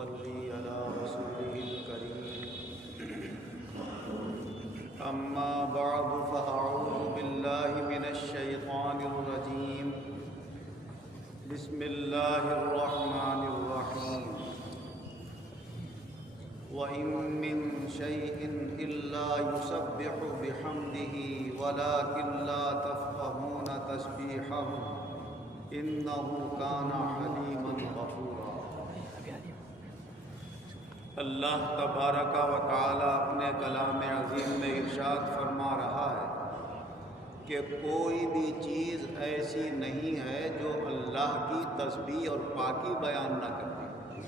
ونصلي على رسوله الكريم. أما بعد فأعوذ بالله من الشيطان الرجيم. بسم الله الرحمن الرحيم. وإن من شيء إلا يسبح بحمده ولكن لا تفقهون تسبيحهم إنه كان حليما غفورا. اللہ تبارک و تعالی اپنے کلام عظیم میں ارشاد فرما رہا ہے کہ کوئی بھی چیز ایسی نہیں ہے جو اللہ کی تسبیح اور پاکی بیان نہ کرتی،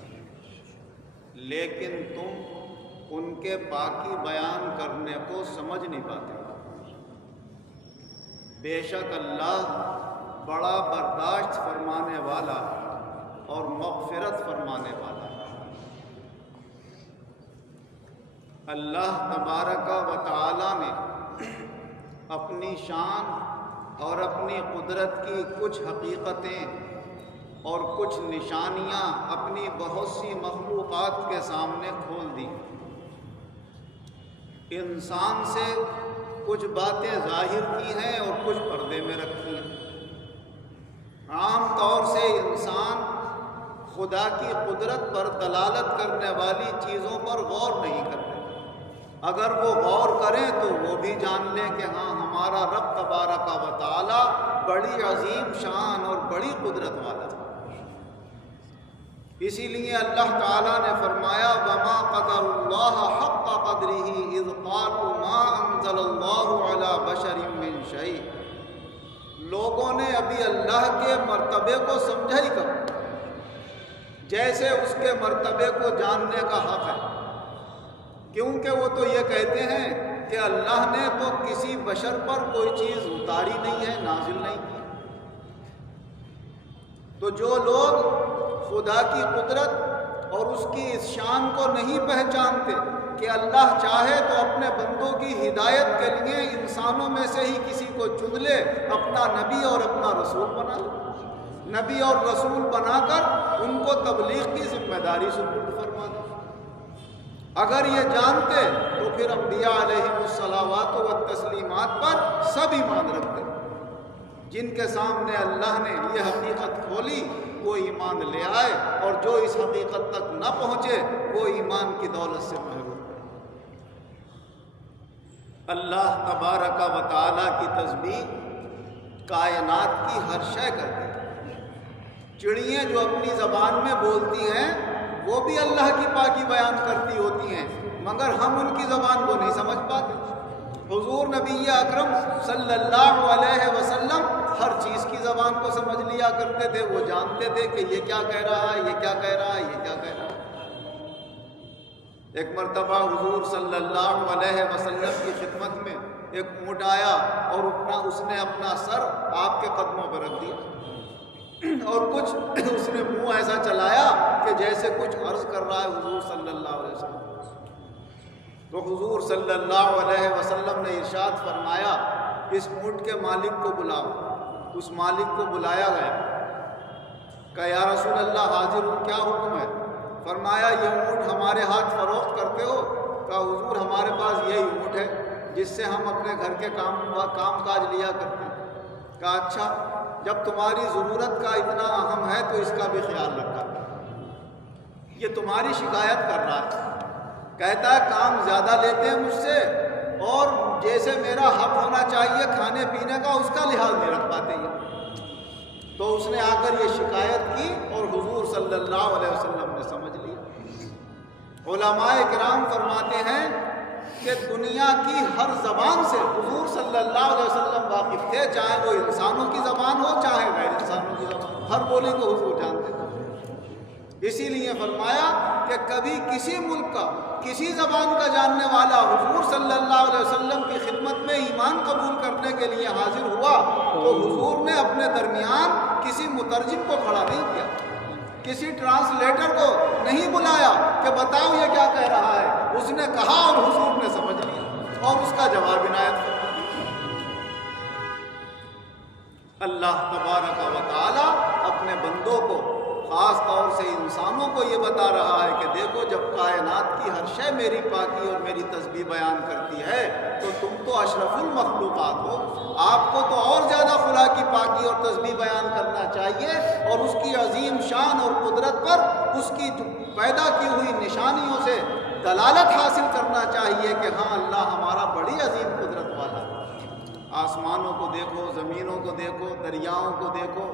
لیکن تم ان کے پاکی بیان کرنے کو سمجھ نہیں پاتے. بے شک اللہ بڑا برداشت فرمانے والا اور مغفرت فرمانے والا ہے. اللہ تبارک و تعالی نے اپنی شان اور اپنی قدرت کی کچھ حقیقتیں اور کچھ نشانیاں اپنی بہت سی مخلوقات کے سامنے کھول دی. انسان سے کچھ باتیں ظاہر کی ہیں اور کچھ پردے میں رکھی ہیں. عام طور سے انسان خدا کی قدرت پر دلالت کرنے والی چیزوں پر غور نہیں کرتے. اگر وہ غور کریں تو وہ بھی جان لیں کہ ہاں ہمارا رب تبارک و تعالی بڑی عظیم شان اور بڑی قدرت والا ہے. اسی لیے اللہ تعالیٰ نے فرمایا وَمَا قَدَرُ اللَّهَ حَقَّ قَدْرِهِ إِذْ قَالُوا مَا أَنزَلَ اللَّهُ عَلَى بَشَرٍ مِّن شَيْءٍ. لوگوں نے ابھی اللہ کے مرتبے کو سمجھا ہی کم، جیسے اس کے مرتبے کو جاننے کا حق ہے، کیونکہ وہ تو یہ کہتے ہیں کہ اللہ نے تو کسی بشر پر کوئی چیز اتاری نہیں ہے، نازل نہیں کی. تو جو لوگ خدا کی قدرت اور اس کی اس شان کو نہیں پہچانتے کہ اللہ چاہے تو اپنے بندوں کی ہدایت کے لیے انسانوں میں سے ہی کسی کو چن لے، اپنا نبی اور اپنا رسول بنا لے، نبی اور رسول بنا کر ان کو تبلیغ کی ذمہ داری سپرد فرما دے. اگر یہ جانتے تو پھر انبیاء علیہم الصلاوات والتسلیمات پر سب ایمان رکھتے. جن کے سامنے اللہ نے یہ حقیقت کھولی وہ ایمان لے آئے، اور جو اس حقیقت تک نہ پہنچے وہ ایمان کی دولت سے محروم. اللہ تبارک و تعالی کی تسبیح کائنات کی ہر شے کرتے ہیں. چڑیاں جو اپنی زبان میں بولتی ہیں وہ بھی اللہ کی پاکی بیان کرتی ہوتی ہیں، مگر ہم ان کی زبان کو نہیں سمجھ پاتے. حضور نبی اکرم صلی اللہ علیہ وسلم ہر چیز کی زبان کو سمجھ لیا کرتے تھے. وہ جانتے تھے کہ یہ کیا کہہ رہا ہے، یہ کیا کہہ رہا ہے، یہ کیا کہہ رہا ہے. ایک مرتبہ حضور صلی اللہ علیہ وسلم کی خدمت میں ایک اونٹ آیا اور اس نے اپنا سر آپ کے قدموں پر رکھ دیا اور کچھ اس نے منہ ایسا چلایا کہ جیسے کچھ عرض کر رہا ہے حضور صلی اللہ علیہ وسلم. تو حضور صلی اللہ علیہ وسلم نے ارشاد فرمایا اس اونٹ کے مالک کو بلاؤ. اس مالک کو بلایا گیا. کہا یا رسول اللہ حاضر ہوں، کیا حکم ہے؟ فرمایا یہ اونٹ ہمارے ہاتھ فروخت کرتے ہو؟ کہا حضور ہمارے پاس یہی اونٹ ہے جس سے ہم اپنے گھر کے کام کاج لیا کرتے ہیں. کہا اچھا، جب تمہاری ضرورت کا اتنا اہم ہے تو اس کا بھی خیال رکھا. یہ تمہاری شکایت کر رہا ہے، کہتا ہے کام زیادہ لیتے ہیں مجھ سے اور جیسے میرا حق ہونا چاہیے کھانے پینے کا اس کا لحاظ نہیں رکھ پاتے یہ. تو اس نے آ کر یہ شکایت کی اور حضور صلی اللہ علیہ وسلم نے سمجھ لیا. علماء کرام فرماتے ہیں کہ دنیا کی ہر زبان سے حضور صلی اللہ علیہ وسلم واقف تھے، چاہے وہ انسانوں کی زبان ہو چاہے غیر انسانوں کی زبان، ہر بولی کو حضور جانتے تھے. اسی لیے فرمایا کہ کبھی کسی ملک کا کسی زبان کا جاننے والا حضور صلی اللہ علیہ وسلم کی خدمت میں ایمان قبول کرنے کے لیے حاضر ہوا تو حضور نے اپنے درمیان کسی مترجم کو کھڑا نہیں کیا، کسی ٹرانسلیٹر کو نہیں بلایا کہ بتاؤ یہ کیا کہہ رہا ہے. اس نے کہا اور حضور نے سمجھ لیا اور اس کا جواب عنایت فرمایا. اللہ تبارک و تعالی اپنے بندوں کو خاص طور سے انسانوں کو یہ بتا رہا ہے کہ کائنات کی ہر شے میری پاکی اور میری تسبیح بیان کرتی ہے، تو تم تو اشرف المخلوقات ہو، آپ کو تو اور زیادہ خدا کی پاکی اور تسبیح بیان کرنا چاہیے، اور اس کی عظیم شان اور قدرت پر اس کی پیدا کی ہوئی نشانیوں سے دلالت حاصل کرنا چاہیے کہ ہاں اللہ ہمارا بڑی عظیم قدرت والا ہے۔ آسمانوں کو دیکھو، زمینوں کو دیکھو، دریاؤں کو دیکھو،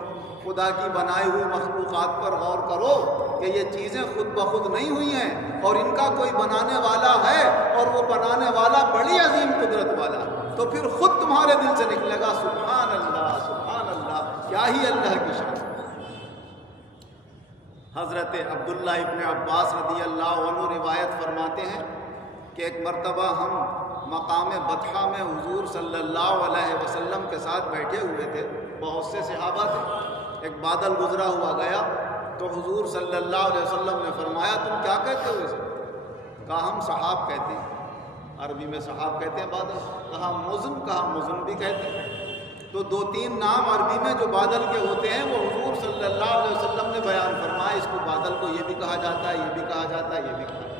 خدا کی بنائی ہوئی مخلوقات پر غور کرو کہ یہ چیزیں خود بخود نہیں ہوئی ہیں، اور ان کا کوئی بنانے والا ہے، اور وہ بنانے والا بڑی عظیم قدرت والا ہے، تو پھر خود تمہارے دل سے نکلے گا سبحان اللہ، کیا ہی اللہ کی شان۔ حضرت عبداللہ ابن عباس رضی اللہ عنہ روایت فرماتے ہیں کہ ایک مرتبہ ہم مقام بطحہ میں حضور صلی اللہ علیہ وسلم کے ساتھ بیٹھے ہوئے تھے، بہت سے صحابہ تھے، ایک بادل گزرا ہوا گیا تو حضور صلی اللہ علیہ وسلم نے فرمایا تم کیا کہتے ہو اسے؟ کہا ہم سحاب کہتے ہیں، عربی میں سحاب کہتے ہیں بادل، کہا مزن بھی کہتے ہیں۔ تو دو تین نام عربی میں جو بادل کے ہوتے ہیں وہ حضور صلی اللہ علیہ وسلم نے بیان فرمایا، اس کو بادل کو یہ بھی کہا جاتا ہے، یہ بھی کہا جاتا ہے، یہ بھی کہا جاتا ہے۔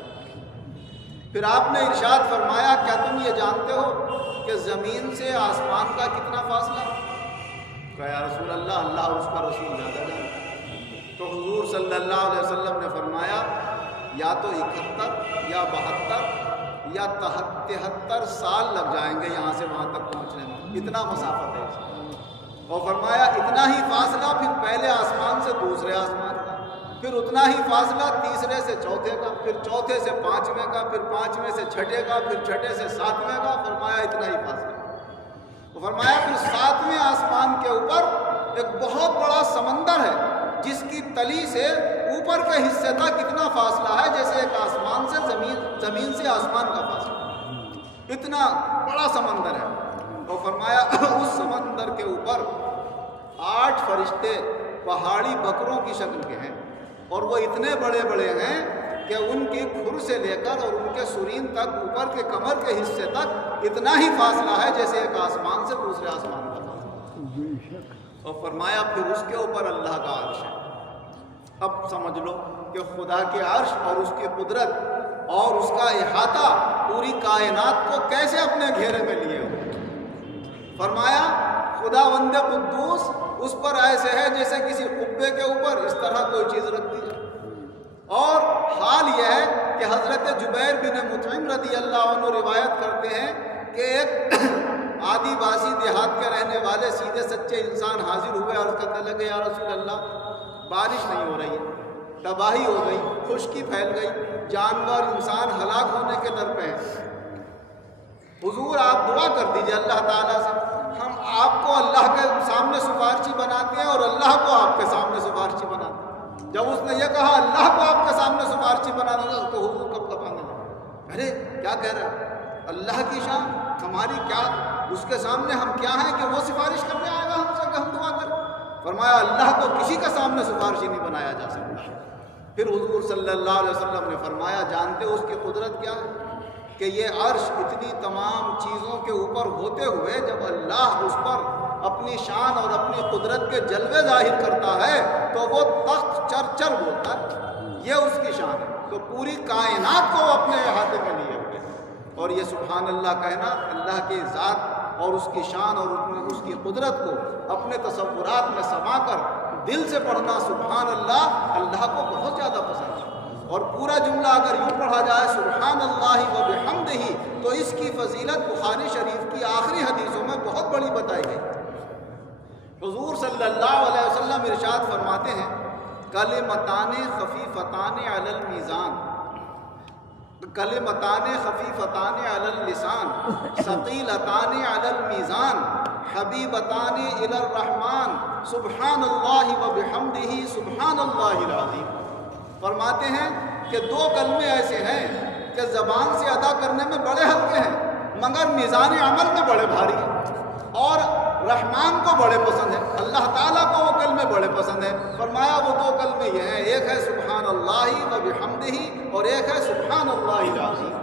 پھر آپ نے ارشاد فرمایا کیا تم یہ جانتے ہو کہ زمین سے آسمان کا کتنا فاصلہ ہے؟ کہا یا رسول اللہ اور اس کا رسول زیادہ جانتا ہے۔ تو حضور صلی اللہ علیہ وسلم نے فرمایا یا تو 71 یا 72 یا 73 سال لگ جائیں گے یہاں سے وہاں تک پہنچنے میں، اتنا مسافت ہے۔ اور فرمایا اتنا ہی فاصلہ پھر پہلے آسمان سے دوسرے آسمان کا، پھر اتنا ہی فاصلہ تیسرے سے چوتھے کا، پھر چوتھے سے پانچویں کا، پھر پانچویں سے چھٹے کا، پھر چھٹے سے ساتویں کا، فرمایا اتنا ہی فاصلہ۔ فرمایا پھر ساتویں آسمان کے اوپر ایک بہت بڑا سمندر ہے جس کی تلی سے اوپر کے حصے تک اتنا فاصلہ ہے جیسے ایک آسمان سے زمین سے آسمان کا فاصلہ، اتنا بڑا سمندر ہے۔ اور فرمایا اس سمندر کے اوپر 8 فرشتے پہاڑی بکروں کی شکل کے ہیں، اور وہ اتنے بڑے بڑے ہیں کہ ان کی کھر سے لے کر اور ان کے سرین تک اوپر کے کمر کے حصے تک اتنا ہی فاصلہ ہے جیسے ایک آسمان سے دوسرے آسمان کا فاصلہ۔ اور فرمایا پھر اس کے اوپر اللہ کا عرش ہے۔ اب سمجھ لو کہ خدا کے عرش اور اس کی قدرت اور اس کا احاطہ پوری کائنات کو کیسے اپنے گھیرے میں لیے ہوئے۔ فرمایا خدا وند قدوس اس پر ایسے ہے جیسے کسی قبے کے اوپر اس طرح کوئی چیز رکھ دی جائے۔ اور حال یہ ہے کہ حضرت جبیر بن مطعم رضی اللہ عنہ روایت کرتے ہیں کہ ایک آدی باسی دیہات کے رہنے والے سیدھے سچے انسان حاضر ہوئے اور کہنے لگے یا رسول اللہ بارش نہیں ہو رہی ہے، تباہی ہو گئی، خشکی پھیل گئی، جانور انسان ہلاک ہونے کے در پہ ہیں، حضور آپ دعا کر دیجئے اللہ تعالیٰ سے، ہم آپ کو اللہ کے سامنے سفارشی بناتے ہیں اور اللہ کو آپ کے سامنے سفارشی بناتے ہیں۔ جب اس نے یہ کہا اللہ کو آپ کے سامنے سفارشی بنا دوں تو حضور کب آنے لگے، ارے کیا کہہ رہا ہے، اللہ کی شان ہماری کیا، اس کے سامنے ہم کیا ہیں کہ وہ سفارش کرنے آئے گا ہم سے کہ ہم دعا کریں۔ فرمایا اللہ کو کسی کے سامنے سفارشی نہیں بنایا جا سکتا۔ پھر حضور صلی اللہ علیہ وسلم نے فرمایا جانتے ہو اس کی قدرت کیا ہے کہ یہ عرش اتنی تمام چیزوں کے اوپر ہوتے ہوئے جب اللہ اس پر اپنی شان اور اپنی قدرت کے جلوے ظاہر کرتا ہے تو وہ تخت چر بولتا ہے، یہ اس کی شان ہے۔ تو پوری کائنات کو اپنے احاطے میں لیے ہوئے، اور یہ سبحان اللہ کہنا اللہ کی ذات اور اس کی شان اور اس کی قدرت کو اپنے تصورات میں سما کر دل سے پڑھنا سبحان اللہ، اللہ کو بہت زیادہ پسند ہے۔ اور پورا جملہ اگر یوں پڑھا جائے سبحان اللہ و بحمدہ تو اس کی فضیلت بخاری شریف کی آخری حدیثوں میں بہت بڑی بتائی گئی۔ حضور صلی اللہ علیہ وسلم ارشاد فرماتے ہیں کلمتان خفیفتان علی المیزان، کلمتان خفیفتان علی اللسان ثقیلتان علی المیزان حبیبتان الی الرحمن سبحان اللہ و بحمدہ سبحان اللہ العظیم۔ فرماتے ہیں کہ 2 کلمے ایسے ہیں کہ زبان سے ادا کرنے میں بڑے ہلکے ہیں مگر میزان عمل میں بڑے بھاری ہیں، اور رحمان کو بڑے پسند ہیں، اللہ تعالیٰ کو وہ کلمے بڑے پسند ہیں۔ فرمایا وہ 2 کلمے یہ ہیں، ایک ہے سبحان اللہ و بحمدہ اور ایک ہے سبحان اللہ العظیم۔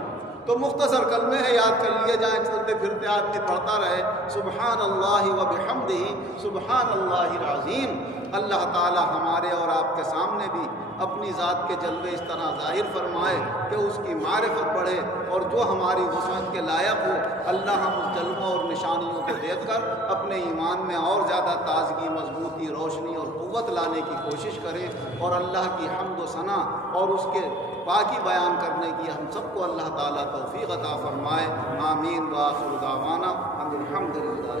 تو مختصر کلمے ہیں، یاد کر لیے جائیں، چلتے پھرتے آدمی پڑھتا رہے سبحان اللہ و بحمدہ سبحان اللہ العظیم۔ اللہ تعالیٰ ہمارے اور آپ کے سامنے بھی اپنی ذات کے جلوے اس طرح ظاہر فرمائے کہ اس کی معرفت بڑھے، اور جو ہماری وسعت کے لائق ہو اللہ ہم اس جلووں اور نشانیوں کو دیکھ کر اپنے ایمان میں اور زیادہ تازگی، مضبوطی، روشنی اور قوت لانے کی کوشش کریں، اور اللہ کی حمد و ثنا اور اس کے پاکی بیان کرنے کی ہم سب کو اللہ تعالیٰ توفیق عطا فرمائے۔ آمین وآخر دعوانا ان الحمد للہ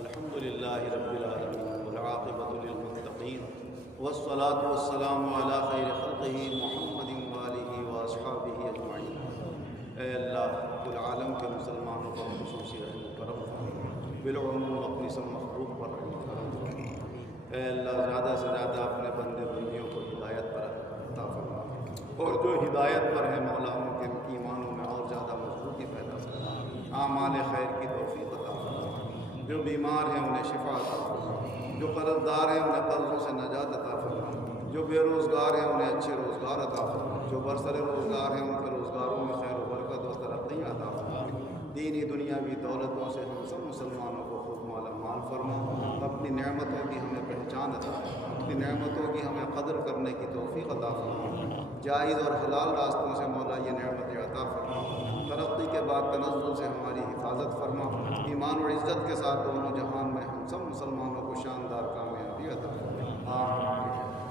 الحمد للہ رب العالمین والعاقبۃ للمتقین والصلاة والسلام علی خیر خلقہ محمد وآلہ واصحابہ اجمعین۔ اے اللہ کل عالم کے مسلمانوں پر خصوصی رحم و کرم فرما، بالعموم اپنی سب مخلوق پر رحم و کرم فرما۔ اے اللہ زیادہ سے زیادہ اپنے بندے بندیوں کو ہدایت پر عطا فرما، اور جو ہدایت پر ہے مولا ان کے ایمانوں میں اور زیادہ مضبوطی پیدا فرما، اعمال خیر کی توفیق عطا فرما، جو بیمار ہیں انہیں شفا عطا فرما، جو قرض دار ہیں انہیں قرضوں سے نجات عطا فرما، جو بے روزگار ہیں انہیں اچھے روزگار عطا فرما، جو برسر روزگار ہیں ان کے روزگاروں میں خیر و برکت و ترقی عطا فرما، دینی دنیاوی دولتوں سے ہم سب مسلمانوں کو خوب مالا مال فرما، اپنی نعمتوں کی ہمیں پہچان عطا فرما، اپنی نعمتوں کی ہمیں قدر کرنے کی توفیق عطا فرما، جائز اور حلال راستوں سے مولا یہ نعمتیں عطا فرما، ترقی کے بعد تنزل سے ہماری حفاظت فرما، ایمان اور عزت کے ساتھ دونوں جہان میں ہم سب مسلمانوں کو شاندار کامیابی عطا فرما۔ آمین۔